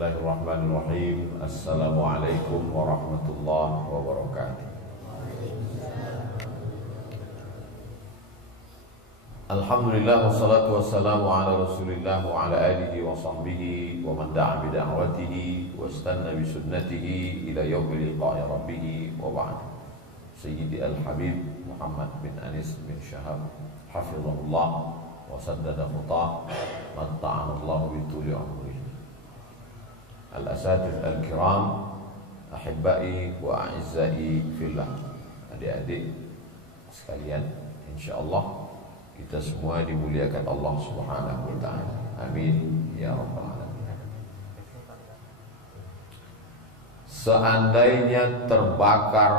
Bismillahirrahmanirrahim. Assalamualaikum warahmatullahi wabarakatuh. Alhamdulillah wassalatu wassalamu ala Rasulillah wa ala alihi wa sahbihi wa man da'a bi da'watihi wa istanna bi sunnatihi ila yaumil liqa'i rabbih wa ba'd. Sayyidi al-Habib Muhammad bin Anis bin Syahab hafizahullah wa saddada khutah matta'ana Allah bi tuli umri. Al-asatidz al-kiram, ahibbai wa a'izzai fillah. Adik-adik sekalian, insyaallah kita semua dimuliakan Allah Subhanahu wa taala. Amin ya rabbal alamin. Seandainya terbakar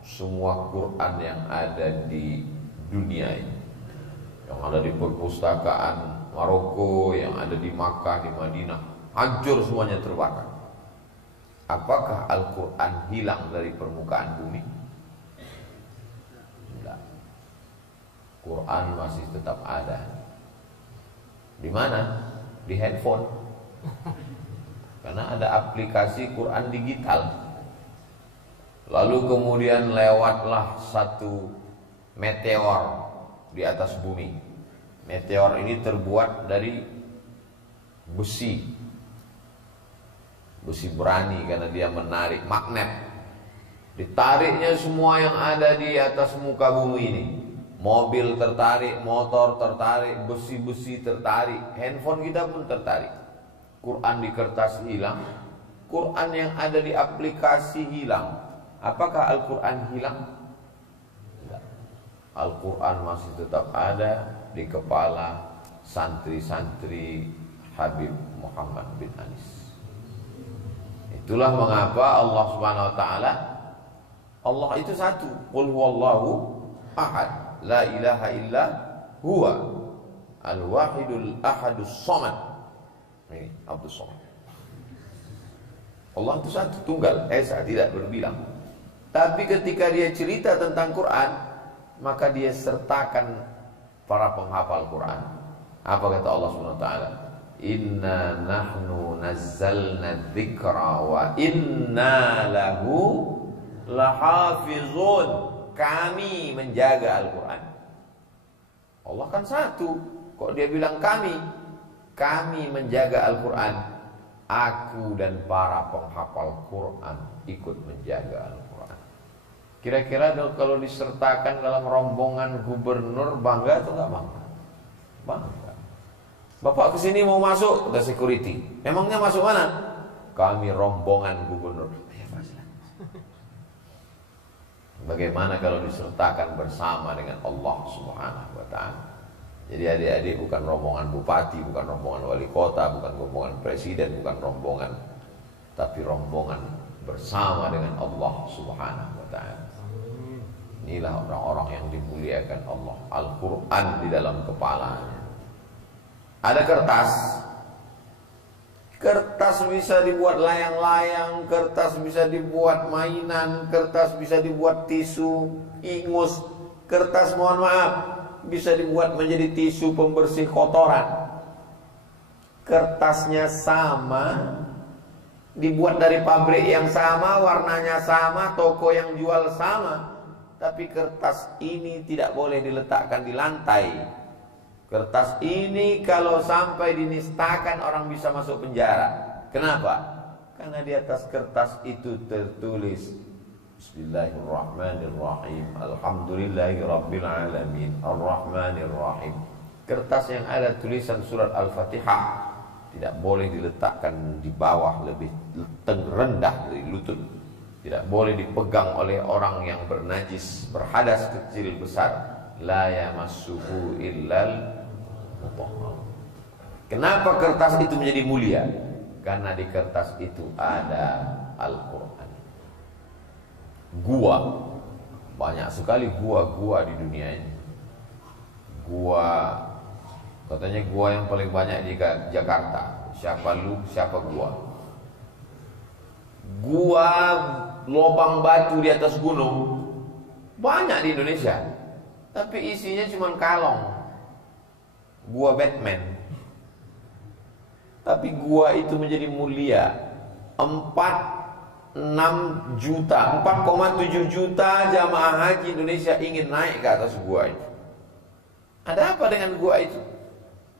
semua Quran yang ada di dunia ini, yang ada di perpustakaan Maroko, yang ada di Makkah, di Madinah, hancur semuanya, terbakar, apakah Al-Quran hilang dari permukaan bumi? Tidak. Quran masih tetap ada. Di mana? Di handphone. Karena ada aplikasi Quran digital. Lalu kemudian lewatlah satu meteor di atas bumi. Meteor ini terbuat dari besi berani karena dia menarik magnet. Ditariknya semua yang ada di atas muka bumi ini. Mobil tertarik, motor tertarik, besi-besi tertarik, handphone kita pun tertarik. Quran di kertas hilang, Quran yang ada di aplikasi hilang. Apakah Al-Quran hilang? Tidak. Al-Quran masih tetap ada di kepala santri-santri Habib Muhammad bin Anis. Itulah mengapa Allah Subhanahu wa taala, Allah itu satu. Qul huwallahu ahad, la ilaha illa huwa al-wahidul ahadus samad. Ini Abdus Samad. Allah itu satu, tunggal, esa, tidak berbilang. Tapi ketika dia cerita tentang Quran, maka dia sertakan para penghafal Quran. Apa kata Allah Subhanahu wa taala? Inna nahnu nazzalna dzikra wa inna lahu lahafizun. Kami menjaga Al-Quran. Allah kan satu, kok dia bilang kami? Kami menjaga Al-Quran. Aku dan para penghafal Quran ikut menjaga Al-Quran. Kira-kira kalau disertakan dalam rombongan gubernur, bangga atau enggak bangga? Bangga. Bapak kesini mau masuk, ada security. Memangnya masuk mana? Kami rombongan gubernur. Ya, bagaimana kalau disertakan bersama dengan Allah Subhanahu wa taala? Jadi adik-adik bukan rombongan bupati, bukan rombongan wali kota, bukan rombongan presiden, bukan rombongan, tapi rombongan bersama dengan Allah Subhanahu wa taala. Inilah orang-orang yang dimuliakan Allah. Al-Quran di dalam kepalanya. Ada kertas. Kertas bisa dibuat layang-layang, kertas bisa dibuat mainan, kertas bisa dibuat tisu, ingus, kertas mohon maaf bisa dibuat menjadi tisu pembersih kotoran. Kertasnya sama, dibuat dari pabrik yang sama, warnanya sama, toko yang jual sama, tapi kertas ini tidak boleh diletakkan di lantai. Kertas ini kalau sampai dinistakan orang bisa masuk penjara. Kenapa? Karena di atas kertas itu tertulis Bismillahirrahmanirrahim, Alhamdulillahirabbil alamin, Arrahmanirrahim. Kertas yang ada tulisan surat Al-Fatihah tidak boleh diletakkan di bawah lebih rendah dari lutut. Tidak boleh dipegang oleh orang yang bernajis, berhadas kecil besar. La yamassuhu illal mutahhar. Kenapa kertas itu menjadi mulia? Karena di kertas itu ada Al-Quran. Gua, banyak sekali gua-gua di dunia ini. Gua, katanya gua yang paling banyak di Jakarta. Siapa lu, siapa gua? Gua lubang batu di atas gunung banyak di Indonesia, tapi isinya cuma kalong. Gua Batman. Tapi gua itu menjadi mulia. 4,6 juta, 4,7 juta jamaah haji Indonesia ingin naik ke atas gua itu. Ada apa dengan gua itu?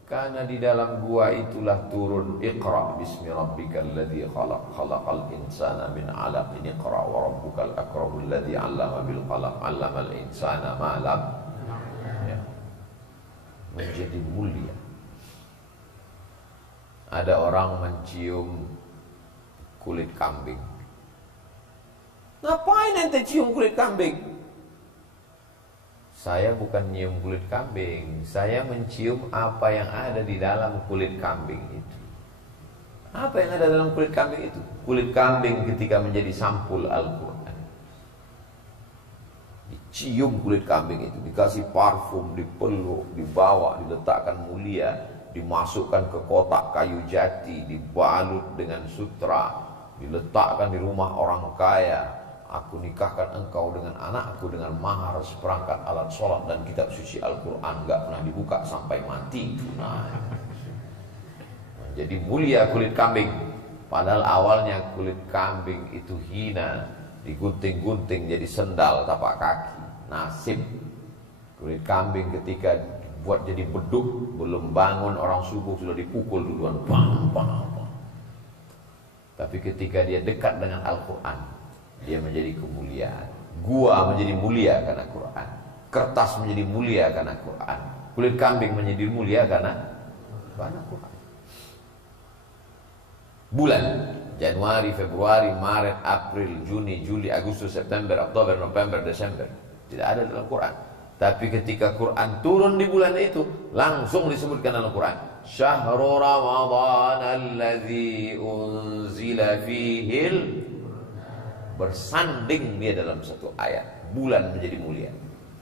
Karena di dalam gua itulah turun Iqra bismi rabbikal ladzi khalaq, khalaqal insana min 'alaq, iqra wa rabbukal akramul ladzi 'allama bil qalam, 'allamal insana ma lam. Ya. Menjadi mulia. Ada orang mencium kulit kambing. Ngapain ente cium kulit kambing? Saya bukan nyium kulit kambing, saya mencium apa yang ada di dalam kulit kambing itu. Apa yang ada dalam kulit kambing itu? Kulit kambing ketika menjadi sampul Al-Quran. Dicium kulit kambing itu, dikasih parfum, dipeluk, dibawa, diletakkan mulia, dimasukkan ke kotak kayu jati, dibalut dengan sutra, diletakkan di rumah orang kaya. Aku nikahkan engkau dengan anakku dengan mahar seperangkat alat sholat dan kitab suci Al-Quran, gak pernah dibuka sampai mati. Nah, jadi mulia kulit kambing. Padahal awalnya kulit kambing itu hina, digunting-gunting jadi sendal tapak kaki. Nasib kulit kambing ketika buat jadi beduk, belum bangun orang subuh sudah dipukul duluan. Bang, bang, bang. Tapi ketika dia dekat dengan Al-Quran, dia menjadi kemuliaan. Gua menjadi mulia karena Quran. Kertas menjadi mulia karena Quran. Kulit kambing menjadi mulia karena Quran. Bulan Januari, Februari, Maret, April, Juni, Juli, Agustus, September, Oktober, November, Desember tidak ada dalam Quran. Tapi ketika Quran turun di bulan itu, langsung disebutkan dalam Quran. Syahrul Ramadan alladzi unzila fihil, bersanding dia dalam satu ayat. Bulan menjadi mulia.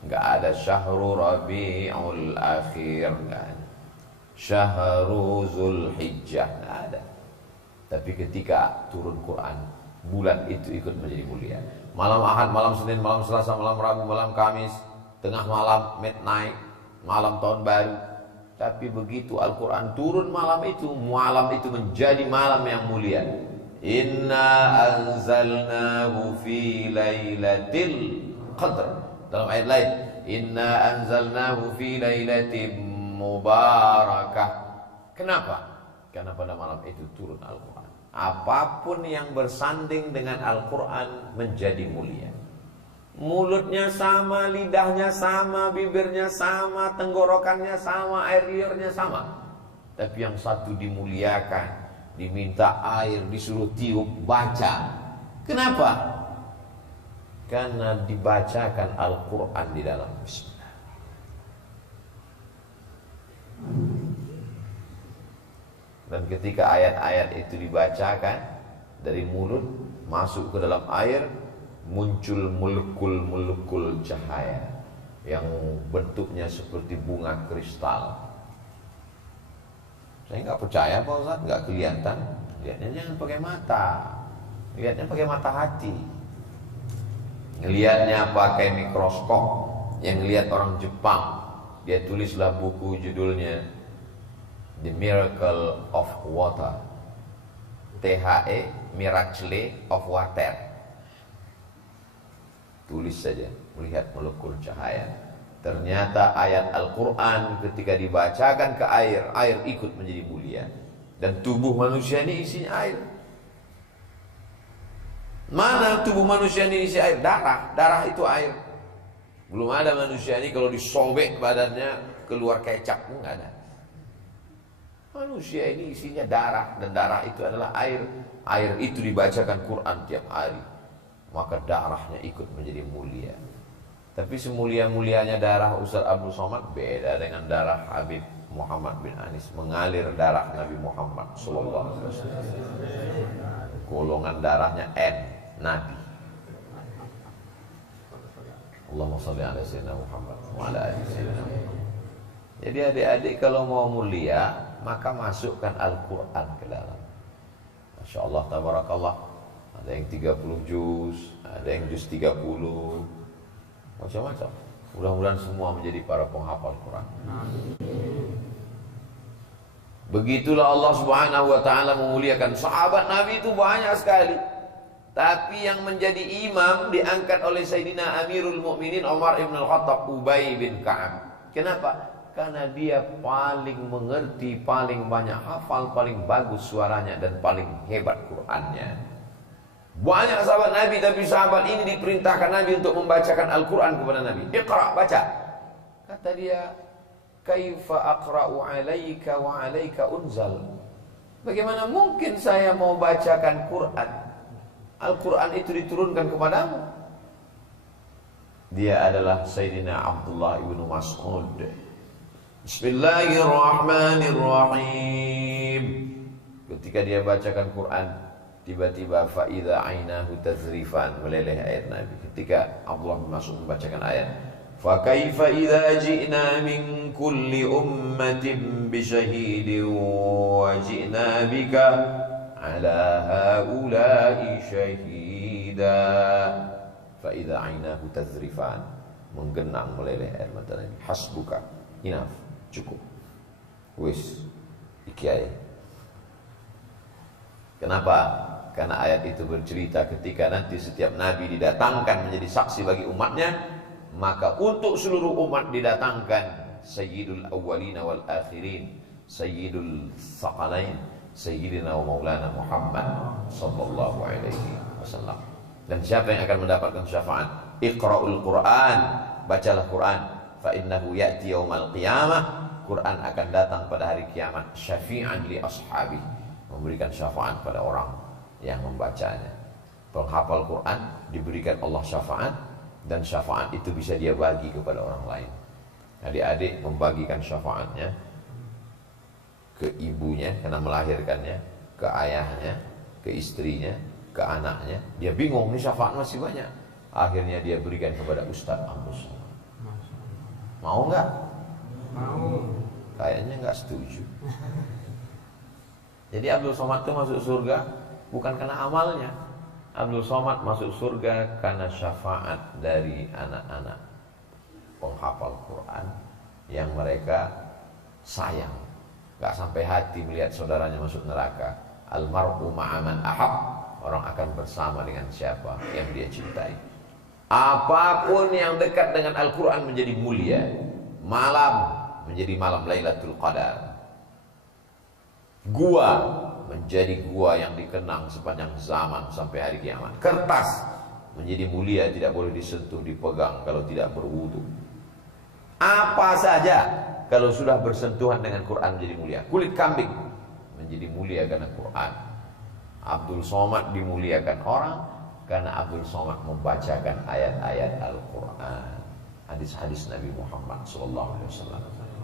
Enggak ada syahrul Rabiul Akhir, enggak ada. Syahrul Zulhijjah, enggak ada. Tapi ketika turun Quran, bulan itu ikut menjadi mulia. Malam Ahad, malam Senin, malam Selasa, malam Rabu, malam Kamis, tengah malam, midnight, malam tahun baru. Tapi begitu Al-Quran turun malam itu menjadi malam yang mulia. Inna anzalnahu fi lailatul qadr. Dalam ayat lain, inna anzalnahu fi lailatin mubarakah. Kenapa? Karena pada malam itu turun Al-Quran. Apapun yang bersanding dengan Al-Quran menjadi mulia. Mulutnya sama, lidahnya sama, bibirnya sama, tenggorokannya sama, air liurnya sama. Tapi yang satu dimuliakan, diminta air, disuruh tiup, baca. Kenapa? Karena dibacakan Al-Quran di dalam. Bismillah. Dan ketika ayat-ayat itu dibacakan dari mulut masuk ke dalam air, muncul molekul-molekul cahaya yang bentuknya seperti bunga kristal. Saya nggak percaya Pak Ustaz, nggak kelihatan. Lihatnya jangan pakai mata, lihatnya pakai mata hati. Ngelihatnya pakai mikroskop. Yang lihat orang Jepang, dia tulislah buku judulnya The Miracle of Water, THE Miracle of Water. Tulis saja, melihat molekul cahaya. Ternyata ayat Al-Quran ketika dibacakan ke air, air ikut menjadi mulia. Dan tubuh manusia ini isinya air. Mana tubuh manusia ini isi air? Darah, darah itu air. Belum ada manusia ini kalau disobek badannya keluar kecap, enggak ada. Manusia ini isinya darah, dan darah itu adalah air. Air itu dibacakan Quran tiap hari, maka darahnya ikut menjadi mulia. Tapi semulia-mulianya darah Ustaz Abdul Somad beda dengan darah Habib Muhammad bin Anis. Mengalir darah Nabi Muhammad sallallahu alaihi wasallam. Golongan darahnya N, Nabi. Allahumma shalli ala sayyidina Muhammad wa ala ali sayyidina Muhammad. Jadi adik-adik kalau mau mulia, maka masukkan Al-Quran ke dalam. Masya Allah, tabarakallah. Ada yang 30 juz, ada yang juz 30, macam-macam. Mudah-mudahan semua menjadi para penghafal Quran. Begitulah Allah Subhanahu wa taala memuliakan sahabat Nabi itu banyak sekali. Tapi yang menjadi imam diangkat oleh Sayyidina Amirul Mukminin Umar ibn al-Khattab, Ubay bin Ka'ab. Kenapa? Karena dia paling mengerti, paling banyak hafal, paling bagus suaranya dan paling hebat Qur'annya. Banyak sahabat Nabi, tapi sahabat ini diperintahkan Nabi untuk membacakan Al-Quran kepada Nabi. Iqra, baca. Kata dia, kaifa aqra'u 'alaika wa 'alaika unzal. Bagaimana mungkin saya mau bacakan Quran? Al-Quran itu diturunkan kepadamu. Dia adalah Sayyidina Abdullah ibn Mas'ud. Bismillahirrahmanirrahim. Ketika dia bacakan Quran, tiba-tiba fa'idha ainahu tazrifan, meleleh ayat Nabi. Ketika Abdullah bin Mas'ud membacakan ayat, fa kaifa idza ji'na min kulli ummatin bi syahidin wa ji'na bika ala haula'i syahida. Fa idza ainahu tazrifan, menggenang meleleh air mata Nabi. Hasbuka, enough, cukup. Wis, ikiai. Kenapa? Karena ayat itu bercerita ketika nanti setiap nabi didatangkan menjadi saksi bagi umatnya, maka untuk seluruh umat didatangkan Sayyidul Awwalina wal Akhirin, Sayyidul Thaqalain, Sayyidina wa Maulana Muhammad sallallahu alaihi wasallam. Dan siapa yang akan mendapatkan syafaat? Iqra'ul Quran, bacalah Quran, fa innahu ya'ti yaumal qiyamah. Quran akan datang pada hari kiamat, syafi'an li ashabi, memberikan syafaat pada orang yang membacanya. Penghafal Quran diberikan Allah syafaat, dan syafaat itu bisa dia bagi kepada orang lain. Adik-adik membagikan syafaatnya ke ibunya karena melahirkannya, ke ayahnya, ke istrinya, ke anaknya. Dia bingung, ini syafaat masih banyak. Akhirnya dia berikan kepada Ustadz Abdul Somad. Mau nggak? Mau. Kayaknya nggak setuju. Jadi Abdul Somad itu masuk surga bukan karena amalnya. Abdul Somad masuk surga karena syafaat dari anak-anak penghafal Quran yang mereka sayang. Gak sampai hati melihat saudaranya masuk neraka. Almar'u ma'aman ahab, orang akan bersama dengan siapa yang dia cintai. Apapun yang dekat dengan Al-Quran menjadi mulia. Malam menjadi malam Lailatul Qadar. Gua menjadi gua yang dikenang sepanjang zaman sampai hari kiamat. Kertas menjadi mulia, tidak boleh disentuh, dipegang kalau tidak berwudu. Apa saja kalau sudah bersentuhan dengan Quran menjadi mulia. Kulit kambing menjadi mulia karena Quran. Abdul Somad dimuliakan orang karena Abdul Somad membacakan ayat-ayat Al-Quran, hadis-hadis Nabi Muhammad SAW.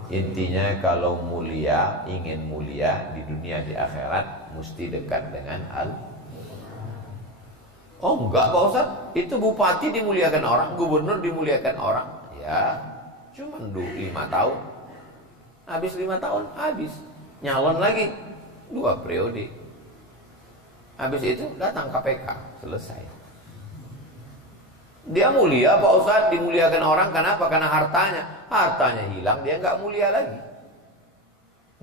Intinya kalau mulia, ingin mulia di dunia di akhirat, mesti dekat dengan Oh enggak Pak Ustaz, itu bupati dimuliakan orang, gubernur dimuliakan orang. Ya, cuma 5 tahun. Habis 5 tahun, habis. Nyalon lagi 2 periode. Habis itu datang KPK, selesai. Dia mulia Pak Ustaz, dimuliakan orang kenapa? Karena hartanya. Hartanya hilang, dia nggak mulia lagi.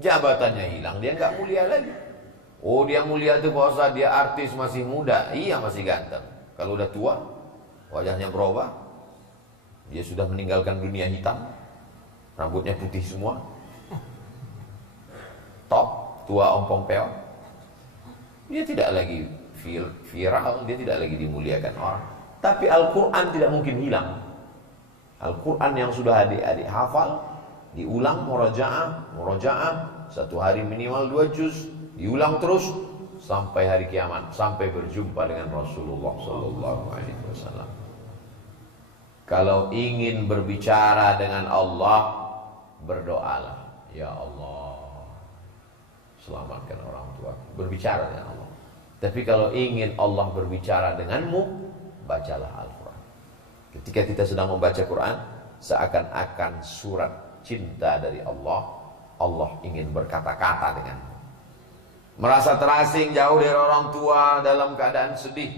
Jabatannya hilang, dia nggak mulia lagi. Oh dia mulia tuh Pak Ustaz, dia artis masih muda. Iya masih ganteng. Kalau udah tua, wajahnya berubah. Dia sudah meninggalkan dunia hitam, rambutnya putih semua, top, tua ompong peong. Dia tidak lagi viral, dia tidak lagi dimuliakan orang. Tapi Al-Quran tidak mungkin hilang. Al-Quran yang sudah adik-adik hafal, diulang murojaah, 1 hari minimal 2 juz, diulang terus sampai hari kiamat, sampai berjumpa dengan Rasulullah SAW. Kalau ingin berbicara dengan Allah, berdoalah, ya Allah, selamatkan orang tua. Berbicara dengan Allah. Tapi kalau ingin Allah berbicara denganmu, bacalah Al-Quran. Ketika kita sedang membaca Quran, seakan-akan surat cinta dari Allah. Allah ingin berkata-kata denganmu. Merasa terasing jauh dari orang tua dalam keadaan sedih,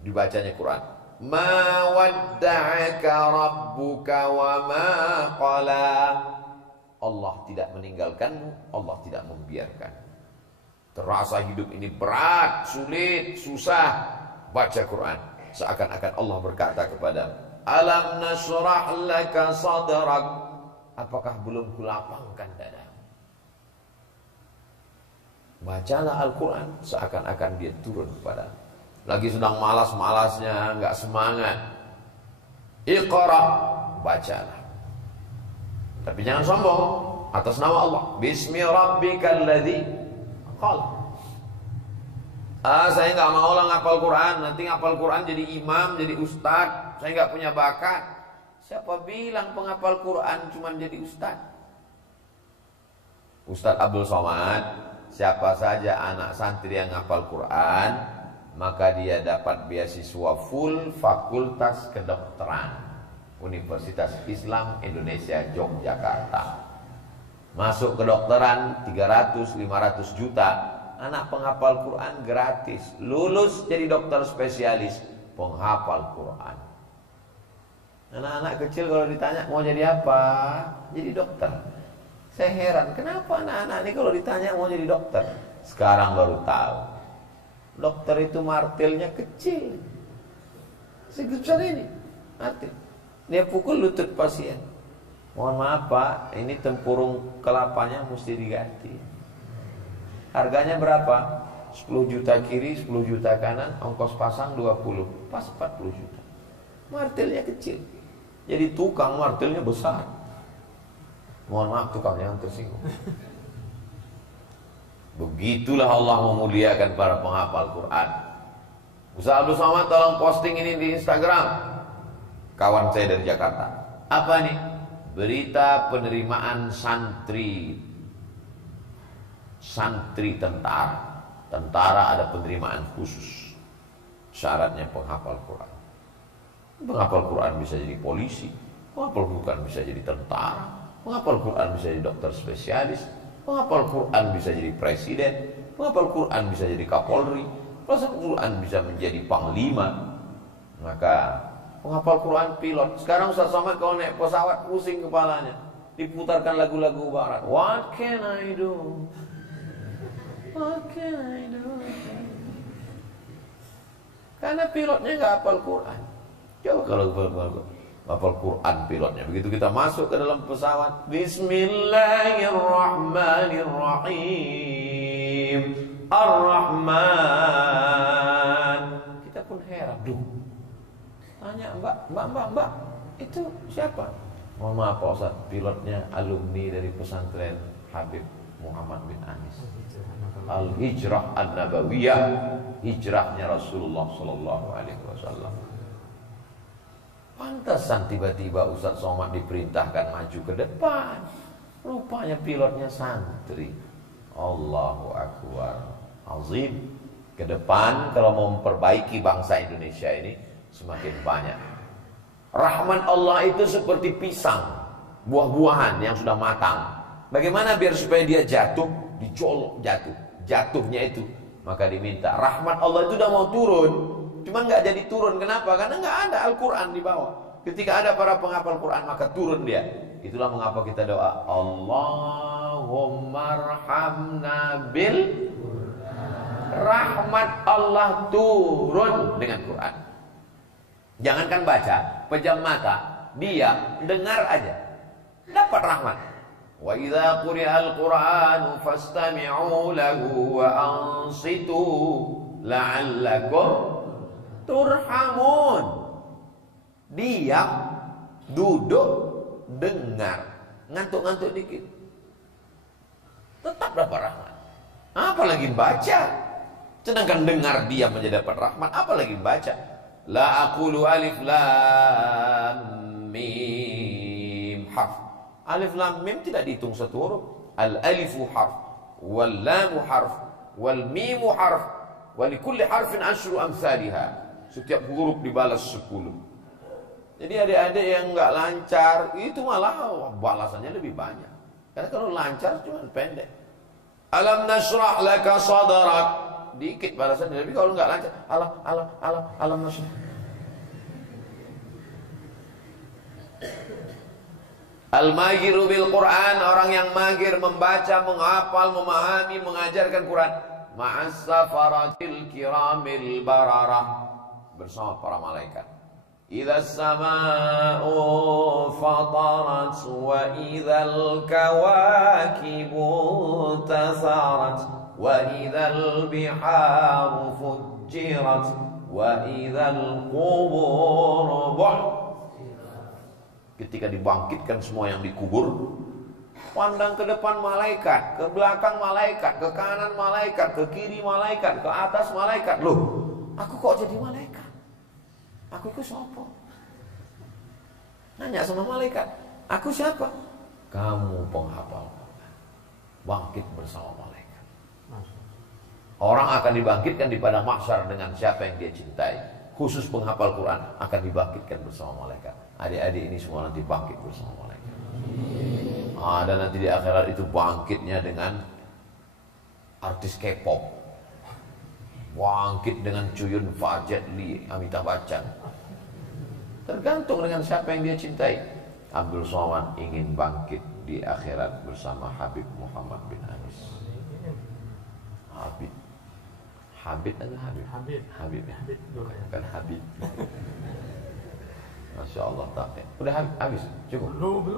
dibacanya Quran. Ma wadda'aka rabbuka wa ma qala. Allah tidak meninggalkanmu, Allah tidak membiarkan. Terasa hidup ini berat, sulit, susah, baca Quran. Seakan-akan Allah berkata kepada, alam nasrah laka sadrak, apakah belum kulapangkan dada? Bacalah Al-Quran, seakan-akan dia turun kepada. Lagi sedang malas-malasnya, nggak semangat, Iqra, bacalah. Tapi jangan sombong, atas nama Allah. Bismi rabbikal ladzi khalaq. Saya nggak mau lah ngapal Quran, nanti ngapal Quran jadi imam, jadi ustad. Saya nggak punya bakat. Siapa bilang penghafal Quran cuma jadi ustad? Ustadz Abdul Somad, siapa saja anak santri yang ngapal Quran, maka dia dapat beasiswa full fakultas kedokteran Universitas Islam Indonesia Yogyakarta. Masuk kedokteran 300-500 juta. Anak penghafal Quran gratis. Lulus jadi dokter spesialis penghafal Quran. Anak-anak kecil kalau ditanya mau jadi apa? Jadi dokter. Saya heran, kenapa anak-anak ini kalau ditanya mau jadi dokter? Sekarang baru tahu. Dokter itu martilnya kecil. Sebesar ini martil. Dia pukul lutut pasien. Mohon maaf Pak, ini tempurung kelapanya mesti diganti. Harganya berapa? 10 juta kiri, 10 juta kanan, ongkos pasang 20, pas 40 juta. Martilnya kecil. Jadi tukang martilnya besar. Mohon maaf tukang, jangan tersinggung. Begitulah Allah memuliakan para penghafal Quran. Ustaz Abdul Somad tolong posting ini di Instagram. Kawan saya dari Jakarta. Apa nih? Berita penerimaan santri tentara. Tentara ada penerimaan khusus. Syaratnya penghafal Quran. Penghafal Quran bisa jadi polisi, penghafal Quran bisa jadi tentara, penghafal Quran bisa jadi dokter spesialis, penghafal Quran bisa jadi presiden, penghafal Quran bisa jadi kapolri, penghafal Quran bisa menjadi panglima. Maka penghafal Quran pilot. Sekarang Ustaz Somad kalau naik pesawat pusing kepalanya, diputarkan lagu-lagu barat. What can I do? What can I do? Karena pilotnya nggak hafal Quran. Coba kalau hafal Quran pilotnya. Begitu kita masuk ke dalam pesawat, Bismillahirrahmanirrahim, Ar-Rahman. Kita pun heran. Duh. Tanya mbak, itu siapa? Mohon maaf Pak Ustaz, pilotnya alumni dari pesantren Habib Muhammad bin Anis. Al-Hijrah An-Nabawiyah, hijrahnya Rasulullah Sallallahu Alaihi Wasallam. Pantasan tiba-tiba Ustaz Somad diperintahkan maju ke depan. Rupanya pilotnya santri. Allahu Akbar. Azim. Ke depan kalau mau memperbaiki bangsa Indonesia ini semakin banyak. Rahman Allah itu seperti pisang, buah-buahan yang sudah matang. Bagaimana biar supaya dia jatuh, dicolok jatuhnya itu, maka diminta. Rahmat Allah itu udah mau turun, cuma nggak jadi turun. Kenapa? Karena nggak ada Al-Quran di bawah. Ketika ada para penghafal Quran maka turun dia. Itulah mengapa kita doa Allahumma arhamna bil rahmat Allah turun dengan Quran. Jangankan baca, pejam mata, dia dengar aja dapat rahmat. Wa idza quri'al Qur'anu fastami'u lahu wa ansitu la'allakum turhamun. Diam, duduk, dengar, ngantuk-ngantuk dikit, tetap dapat rahmat. Apalagi baca. Sedangkan dengar diam menjadi dapat rahmat, apalagi baca. La aqulu alif lam mim harf. Alif lam mim tidak dihitung satu huruf. Al alifu harf, wal lamu harf, wal mimu harf, wa likulli harfin ashru amsalha. Setiap huruf dibalas 10. Jadi adik-adik yang enggak lancar itu malah balasannya lebih banyak. Karena kalau lancar cuma pendek. Alam nasrah laka sadrak, dikit balasannya. Tapi kalau enggak lancar, alam nasrah. Al-magiru bil Quran, orang yang magir membaca, menghafal, memahami, mengajarkan Quran. Ma'as safaratil kiramil bararah, bersama para malaikat. Idza as-samaa'u fatarat wa idzal kawakibu tasarat wa idzal biharu fujjirat wa idzal qubur bu'thirat. Ketika dibangkitkan semua yang dikubur, pandang ke depan malaikat, ke belakang malaikat, ke kanan malaikat, ke kiri malaikat, ke atas malaikat. Loh, aku kok jadi malaikat? Aku itu siapa? Nanya sama malaikat, aku siapa? Kamu penghafal. Bangkit bersama malaikat. Orang akan dibangkitkan di padang mahsyar dengan siapa yang dia cintai. Khusus penghafal Quran akan dibangkitkan bersama malaikat. Adik-adik ini semua nanti bangkit bersama malaikat. Dan nanti di akhirat itu bangkitnya dengan artis K-pop, bangkit dengan Cuyun Fajat Li, Amitabh Bachchan. Tergantung dengan siapa yang dia cintai. Abdul Somad ingin bangkit di akhirat bersama Habib Muhammad bin Anis. Habib atau Habib? Habib ya. Bukan Habib. Masya Allah, tak. Udah habis? Cukup? Belum.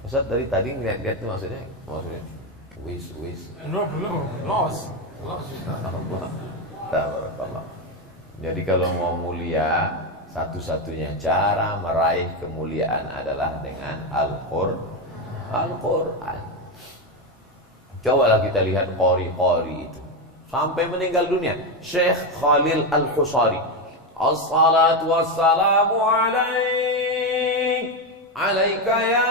Ustaz dari tadi ngeliat-liat itu maksudnya wis. Belum. Lost. Tabarakallah. Jadi kalau mau mulia, satu-satunya cara meraih kemuliaan adalah dengan Al-Quran. Cobalah kita lihat qori-qori itu sampai meninggal dunia. Syekh Khalil Al-Husari, as-salatu wassalamu alaika ya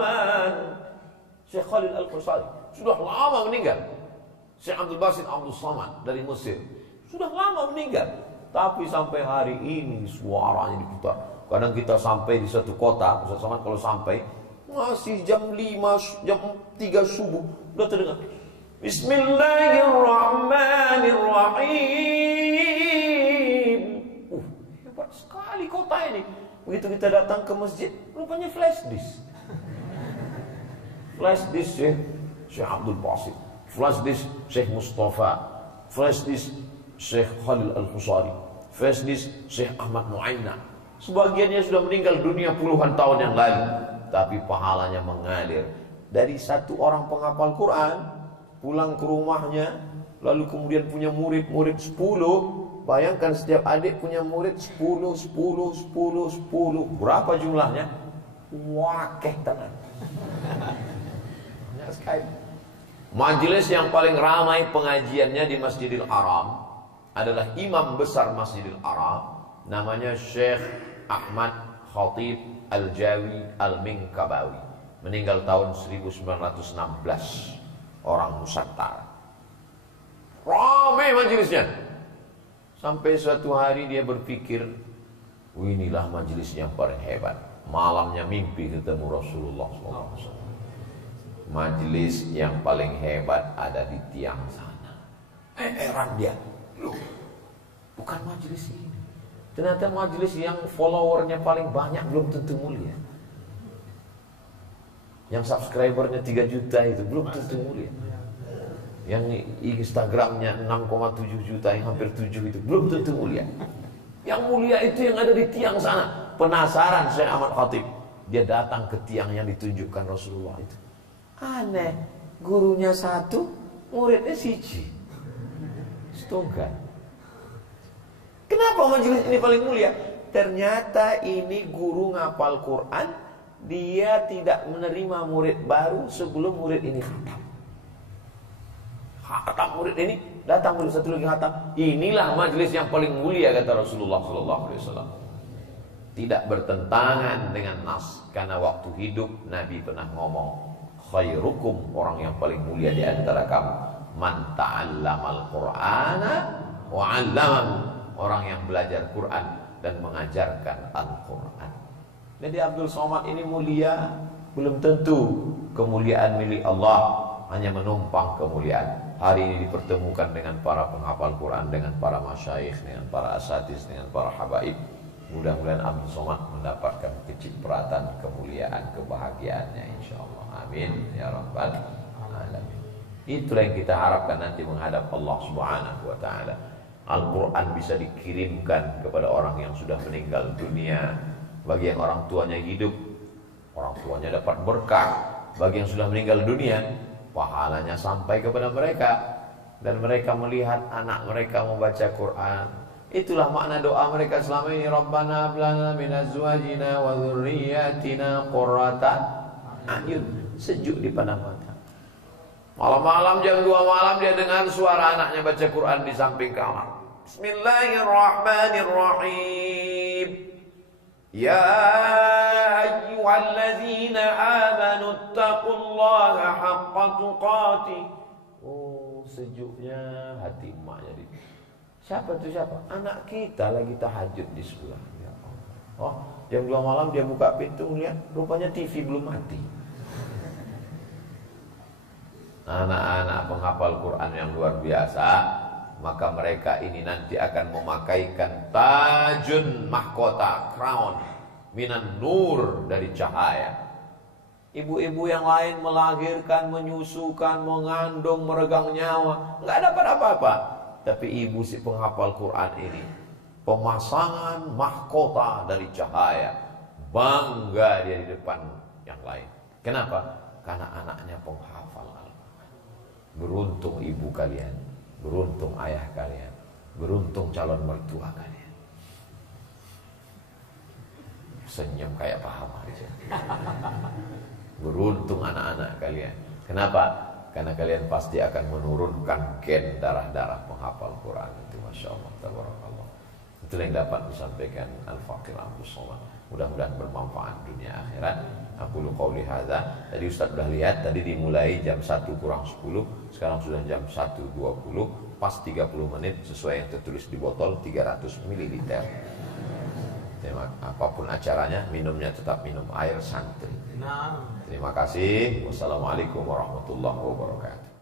man. Syekh Khalil Al-Husari sudah lama meninggal. Syekh Abdul Basit Abdul Samad dari Mesir sudah lama meninggal, tapi sampai hari ini suaranya diputar. Kadang kita sampai di suatu kota, Ustaz Samad kalau sampai masih jam 5, jam 3 subuh udah terdengar Bismillahirrahmanirrahim. Hebat sekali kota ini. Begitu kita datang ke masjid, rupanya flash disk. Flash disk Syekh Abdul Basit, flash disk Syekh Mustafa, flash disk Syekh Khalil Al-Husari, flash disk Syekh Ahmad Nu'aina. Sebagiannya sudah meninggal dunia puluhan tahun yang lalu, tapi pahalanya mengalir. Dari satu orang penghafal Quran pulang ke rumahnya, lalu kemudian punya murid 10. Bayangkan setiap adik punya murid 10. Berapa jumlahnya? Wakeh tenan. Banyak sekali. Majelis yang paling ramai pengajiannya di Masjidil Haram adalah imam besar Masjidil Haram, namanya Syekh Ahmad Khatib Al-Jawi Al-Minkabawi, meninggal tahun 1916. Orang Nusantara. Ramai majelisnya. Sampai suatu hari dia berpikir, inilah majelis yang paling hebat. Malamnya mimpi ketemu Rasulullah SAW. Majelis yang paling hebat ada di tiang sana. Heran dia. Loh, bukan majelis ini. Ternyata majelis yang followernya paling banyak belum tentu mulia. Yang subscribernya 3 juta itu belum tentu mulia. Yang Instagramnya 6,7 juta, yang hampir 7 itu belum tentu mulia. Yang mulia itu yang ada di tiang sana. Penasaran Syekh Ahmad Khatib, dia datang ke tiang yang ditunjukkan Rasulullah itu. Aneh, gurunya 1, muridnya 1. Setunggal. Kenapa majelis ini paling mulia? Ternyata ini guru ngapal Quran, dia tidak menerima murid baru sebelum murid ini khatam. Khatam murid ini, datang murid satu lagi khatam. Inilah majelis yang paling mulia, kata Rasulullah SAW. Tidak bertentangan dengan nas, karena waktu hidup Nabi pernah ngomong, khairukum, orang yang paling mulia di antara kamu, man ta'allamal Qur'ana wa 'allamahu, orang yang belajar Quran dan mengajarkan Al-Quran. Jadi Abdul Somad ini mulia, belum tentu kemuliaan milik Allah. hanya menumpang kemuliaan. Hari ini dipertemukan dengan para penghafal Quran, dengan para masyayikh, dengan para asatiz, dengan para habaib. Mudah-mudahan Abdul Somad mendapatkan kecipratan, kemuliaan, kebahagiaannya insyaallah. Amin ya rabbal alamin. Itulah yang kita harapkan nanti menghadap Allah Subhanahu wa taala. Al-Quran bisa dikirimkan kepada orang yang sudah meninggal dunia. Bagi yang orang tuanya hidup, orang tuanya dapat berkah. Bagi yang sudah meninggal dunia, pahalanya sampai kepada mereka. Dan mereka melihat anak mereka membaca Quran. Itulah makna doa mereka selama ini. Rabbana hab lana min azwajina wa dzurriyyatina qurrata a'yun. Sejuk di pandang mata. Malam-malam jam 2 malam dia dengar suara anaknya baca Quran di samping kamar. Bismillahirrahmanirrahim. Ya ayyuhalladzina amanu taqullaha haqqa tuqatih. Oh, sejuknya hati emak jadi. Siapa itu siapa? Anak kita lagi tahajud di sebelah. Ya Allah. Oh, jam 2 malam dia buka pintu lihat rupanya TV belum mati. Anak-anak penghafal Quran yang luar biasa, maka mereka ini nanti akan memakaikan tajun mahkota, crown minan nur, dari cahaya. Ibu-ibu yang lain melahirkan, menyusukan, mengandung, meregang nyawa, nggak dapat apa-apa. Tapi ibu si penghafal Quran ini pemasangan mahkota dari cahaya, bangga dia di depan yang lain. Kenapa? Karena anaknya penghafal Al-Quran. Beruntung ibu kalian, beruntung ayah kalian, beruntung calon mertua kalian. Senyum kayak paham aja. Beruntung anak-anak kalian. Kenapa? Karena kalian pasti akan menurunkan gen darah-darah penghafal Quran itu. Masya Allah, tabarakallah. Itulah yang dapat disampaikan Al-Faqih Abdul Somad. Mudah-mudahan bermanfaat dunia akhirat. Aku lu qauli hadza. Tadi Ustaz sudah lihat, tadi dimulai jam 1 kurang 10, sekarang sudah jam 1.20, pas 30 menit sesuai yang tertulis di botol 300 ml. Apapun acaranya, minumnya tetap minum air santri. Terima kasih. Wassalamualaikum warahmatullahi wabarakatuh.